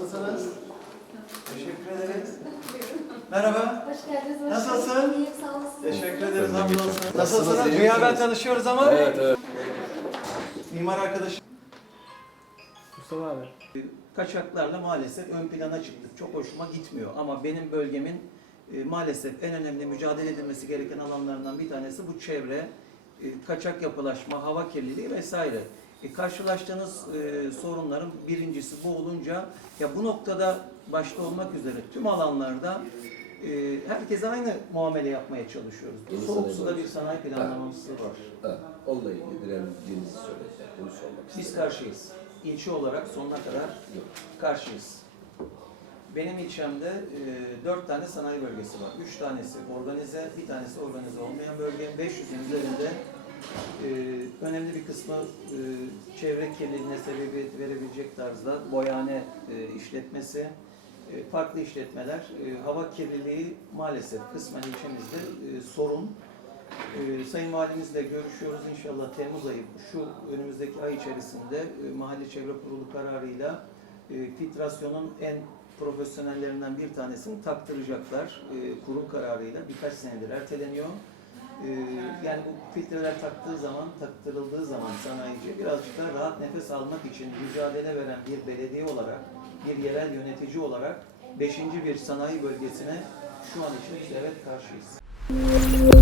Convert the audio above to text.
Nasılsınız? Teşekkür ederiz. Merhaba. Hoş geldiniz. Hoş Nasılsın? İyiyim, sağ olun. Teşekkür ederiz. Hamdolsun. Nasılsınız? Dünya ben tanışıyoruz ama Evet evet. mimar arkadaşım. Mustafa abi. Kaçaklarla maalesef ön plana çıktık. Çok hoşuma gitmiyor ama benim bölgemin e, maalesef en önemli mücadele edilmesi gereken alanlarından bir tanesi bu çevre, e, kaçak yapılaşma, hava kirliliği vesaire. E, karşılaştığınız e, sorunların birincisi bu olunca ya bu noktada başta olmak üzere tüm alanlarda e, herkese aynı muamele yapmaya çalışıyoruz. Yeni Soğuk sanayi suda bir bölgesi. sanayi planlaması var. Ha, onunla ilgili direndiğinizi söylediler. Bunu sormak Biz istedim. karşıyız. İlçe olarak sonuna kadar Yok. karşıyız. Benim ilçemde e, dört tane sanayi bölgesi var. Üç tanesi organize, bir tanesi organize olmayan bölge. 500'ün üzerinde önemli bir kısmı e, çevre kirliliğine sebebiyet verebilecek tarzda boyane e, işletmesi, e, farklı işletmeler. E, hava kirliliği maalesef kısmen ilçemizde e, sorun. Ee, Sayın Valimizle görüşüyoruz inşallah Temmuz ayı şu önümüzdeki ay içerisinde e, Mahalle Çevre Kurulu kararıyla e, filtrasyonun en profesyonellerinden bir tanesini taktıracaklar. E, kurul kararıyla birkaç senedir erteleniyor. E, yani bu filtreler taktığı zaman, taktırıldığı zaman sanayici birazcık daha rahat nefes almak için mücadele veren bir belediye olarak, bir yerel yönetici olarak beşinci bir sanayi bölgesine şu an için evet karşıyız.